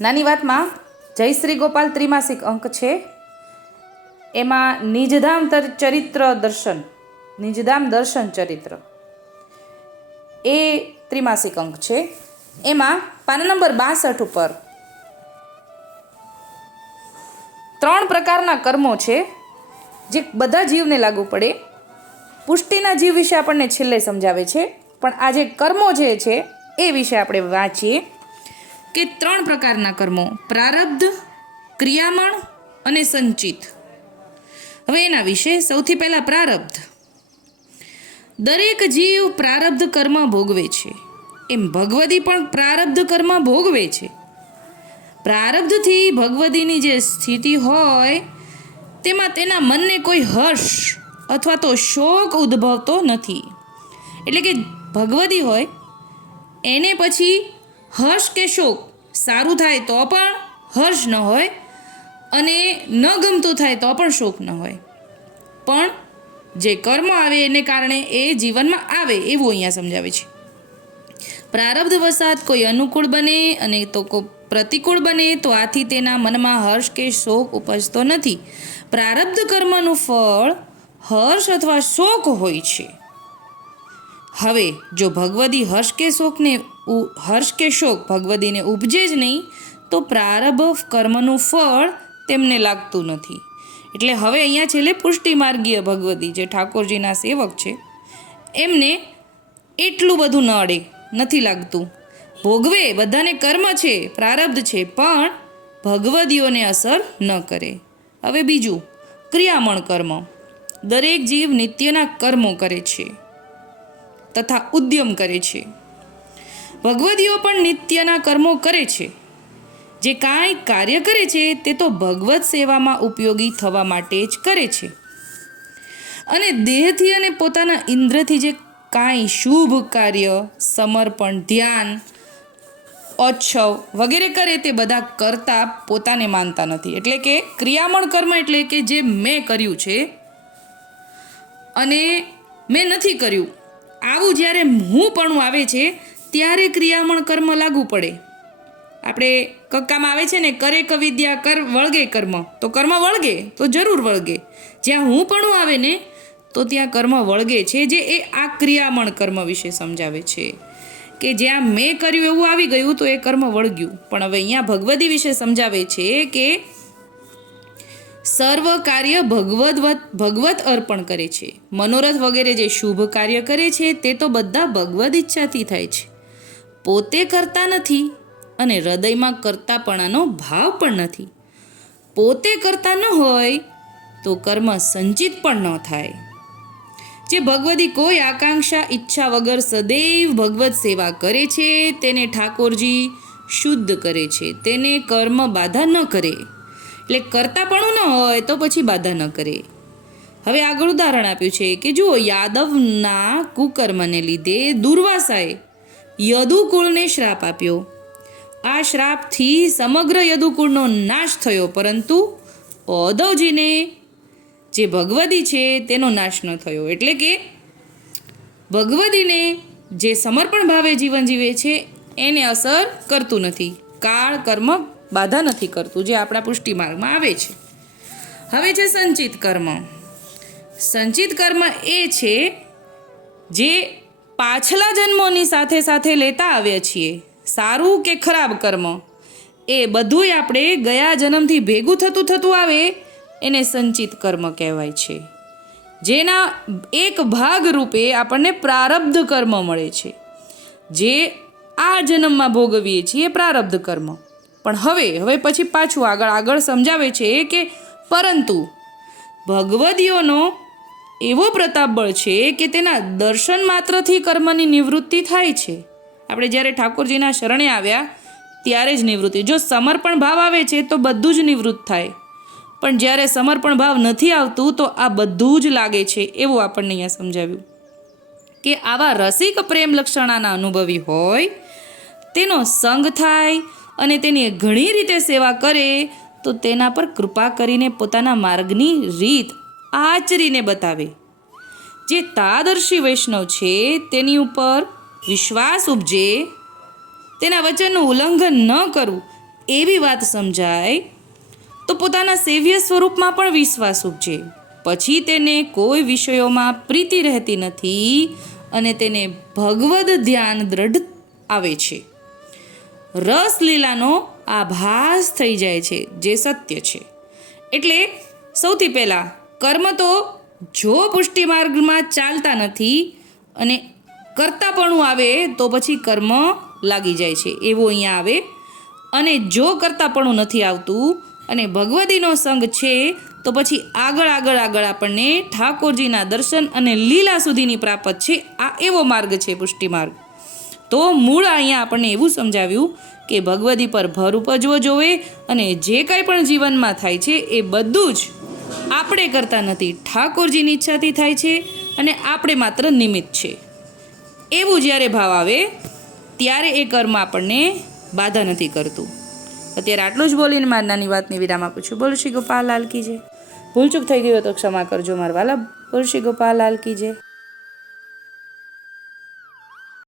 નાની વાતમાં જયશ્રી ગોપાલ ત્રિમાસિક અંક છે. એમાં નિજધામ ચરિત્ર દર્શન, નિજધામ દર્શન ચરિત્ર. એ ત્રિમાસિક અંક છે. એમાં પાના નંબર બાસઠ ઉપર ત્રણ પ્રકારના કર્મો છે, જે બધા જીવને લાગુ પડે. પુષ્ટિના જીવ વિશે આપણને છેલ્લે સમજાવે છે, પણ આ જે કર્મો જે છે, એ વિશે આપણે વાંચીએ. કે ત્રણ પ્રકારના કર્મો. પ્રારબ્ધ, ક્રિયામણ અને સંચિત. હવે એના વિશે સૌથી પહેલાં પ્રારબ્ધ. દરેક જીવ પ્રારબ્ધ કર્મ ભોગવે છે. એમ ભગવદી પણ પ્રારબ્ધ કર્મ ભોગવે છે. પ્રારબ્ધથી ભગવદીની જે સ્થિતિ હોય, તેમાં તેના મનને કોઈ હર્ષ અથવા તો શોક ઉદ્ભવતો નથી. એટલે કે ભગવદી હોય, એને પછી હર્ષ કે શોક? સારું થાય તો પણ હર્ષ ન હોય અને ન ગમતું થાય તો પણ શોક ન હોય. પણ જે કર્મ આવે એને કારણે એ જીવનમાં આવે એવું અહીંયા સમજાવે છે. પ્રારબ્ધ વસાત કોઈ અનુકૂળ બને અને તો પ્રતિકૂળ બને તો આથી તેના મનમાં હર્ષ કે શોક ઉપજતો નથી. પ્રારબ્ધ કર્મનું ફળ હર્ષ અથવા શોક હોય છે. હવે જો ભગવદી હર્ષ કે શોકને હર્ષ કે શોક ભગવદીને ઉપજે જ નહીં, તો પ્રારંભ કર્મનું ફળ તેમને લાગતું નથી. એટલે હવે અહીંયા છેલ્લે પુષ્ટિ માર્ગીય ભગવદી, જે ઠાકોરજીના સેવક છે, એમને એટલું બધું ન અડે, નથી લાગતું. ભોગવે, બધાને કર્મ છે, પ્રારબ્ધ છે, પણ ભગવદીઓને અસર ન કરે. હવે બીજું, ક્રિયામણ કર્મ. દરેક જીવ નિત્યના કર્મો કરે છે, તથા ઉદ્યમ કરે છે. ભગવદીઓ પણ નિત્યના કર્મો કરે છે. જે કાંઈ કાર્ય કરે છે, તે તો ભગવત સેવામાં ઉપયોગી થવા માટે જ કરે છે. અને દેહથી અને પોતાના ઇન્દ્રથી જે કાંઈ શુભ કાર્ય, સમર્પણ, ધ્યાન ઓચ્છવ વગેરે કરે તે બધા કરતા પોતાને માનતા નથી. એટલે કે ક્રિયામણ કર્મ એટલે કે જે મેં કર્યું છે અને મેં નથી કર્યું. આવું જ્યારે હું પણ આવે છે ત્યારે ક્રિયામણ કર્મ લાગુ પડે. આપણે કક્કામાં આવે છે ને, કરે કવિદ્યા, કર વળગે કર્મ. તો કર્મ વળગે, તો જરૂર વળગે. જ્યાં હું પણ આવે ને, તો ત્યાં કર્મ વળગે છે, જે એ આ ક્રિયામણ કર્મ વિશે સમજાવે છે. કે જ્યાં મેં કર્યું એવું આવી ગયું, તો એ કર્મ વળગ્યું. પણ હવે અહીંયા ભગવદી વિશે સમજાવે છે કે સર્વ કાર્ય ભગવત ભગવત અર્પણ કરે છે. મનોરથ વગેરે જે શુભ કાર્ય કરે છે, તે તો બધા ભગવદ ઈચ્છાથી થાય છે. પોતે કરતા નથી અને હૃદયમાં કરતાપણાનો ભાવ પણ નથી. પોતે કરતા ન હોય તો કર્મ સંચિત પણ ન થાય. જે ભગવદી કોઈ આકાંક્ષા, ઈચ્છા વગર સદૈવ ભગવત સેવા કરે છે, તેને ઠાકોરજી શુદ્ધ કરે છે. તેને કર્મ બાધા ન કરે. એટલે કરતાપણું ન હોય તો પછી બાધા ન કરે. હવે આગળ ઉદાહરણ આપ્યું છે કે જુઓ, યાદવના કુકર્મને લીધે દુર્વાસાએ યદુકુળને શ્રાપ આપ્યો. આ શ્રાપથી સમગ્ર યદુકુળનો નાશ થયો, પરંતુ ઔધવજીને, જે ભગવદી છે, તેનો નાશ ન થયો. એટલે કે ભગવદીને જે સમર્પણ ભાવે જીવન જીવે છે, એને અસર કરતું નથી. કાળ, કર્મ બાધા નથી કરતું, જે આપણા પુષ્ટિ માર્ગમાં આવે છે. હવે છે સંચિત કર્મ. સંચિત કર્મ એ છે, જે પાછલા જન્મોની સાથે સાથે લેતા આવ્યા છીએ. સારું કે ખરાબ કર્મ? એ બધુંય આપણે ગયા જન્મથી ભેગું થતું થતું આવે એને સંચિત કર્મ કહેવાય છે. જેના એક ભાગ રૂપે આપણને પ્રારબ્ધ કર્મ મળે છે. જે આ જન્મમાં ભોગવીએ છીએ પ્રારબ્ધ કર્મ. પણ હવે હવે પછી પાછું આગળ આગળ સમજાવે છે કે પરંતુ ભગવદીઓનો એવો પ્રતાપ બળ છે કે તેના દર્શન માત્રથી કર્મની નિવૃત્તિ થાય છે. આપણે જ્યારે ઠાકોરજીના શરણે આવ્યા, ત્યારે જ નિવૃત્તિ. જો સમર્પણ ભાવ આવે છે, તો બધું જ નિવૃત્ત થાય. પણ જ્યારે સમર્પણ ભાવ નથી આવતું, તો આ બધું જ લાગે છે, એવું આપણને અહીંયા સમજાવ્યું. કે આવા રસિક પ્રેમ લક્ષણાના અનુભવી હોય, તેનો સંગ થાય અને તેની ઘણી રીતે સેવા કરે, તો તેના પર કૃપા કરીને પોતાના માર્ગની રીત આચરીને બતાવે. જે તાદર્શી વૈષ્ણવ છે, તેની ઉપર વિશ્વાસ ઉપજે, તેના વચનનું ઉલ્લંઘન ન કરવું, એવી વાત સમજાય, તો પોતાના સેવ્ય સ્વરૂપમાં પણ વિશ્વાસ ઉપજે. પછી તેને કોઈ વિષયોમાં પ્રીતિ રહેતી નથી અને તેને ભગવદ ધ્યાન દ્રઢ આવે છે. રસ લીલાનો આભાસ થઈ જાય છે, જે સત્ય છે. એટલે સૌથી પહેલાં કર્મ તો જો પુષ્ટિ માર્ગમાં ચાલતા નથી અને કરતાપણું આવે તો પછી કર્મ લાગી જાય છે. એવું અહીંયા આવે. અને જો કરતાપણું નથી આવતું અને ભગવદીનો સંગ છે, તો પછી આગળ આગળ આગળ આપણને ઠાકોરજીના દર્શન અને લીલા સુધીની પ્રાપ્ત છે. આ એવો માર્ગ છે પુષ્ટિ માર્ગ. તો મૂળ અહીંયા આપણને એવું સમજાવ્યું કે ભગવદી પર ભર ઉપજવો જોવે અને જે કાંઈ પણ જીવનમાં થાય છે, એ બધું જ આપણે કરતા નથી. ઠાકોરજીની ઈચ્છાથી થાય છે અને આપણે માત્ર નિમિત્ત છે. એવું જ્યારે ભાવ આવે, ત્યારે એ કર્મ આપણને બાધા નથી કરતું. અત્યારે આટલું જ બોલીને મારી નાની વાતની વિરામ આપું છું. બોલું શ્રી ગોપાલ લાલ કી જય. ભૂલચૂક થઈ ગયો તો ક્ષમા કરજો, મારા વાલા. બોલ શ્રી ગોપાલ લાલ કી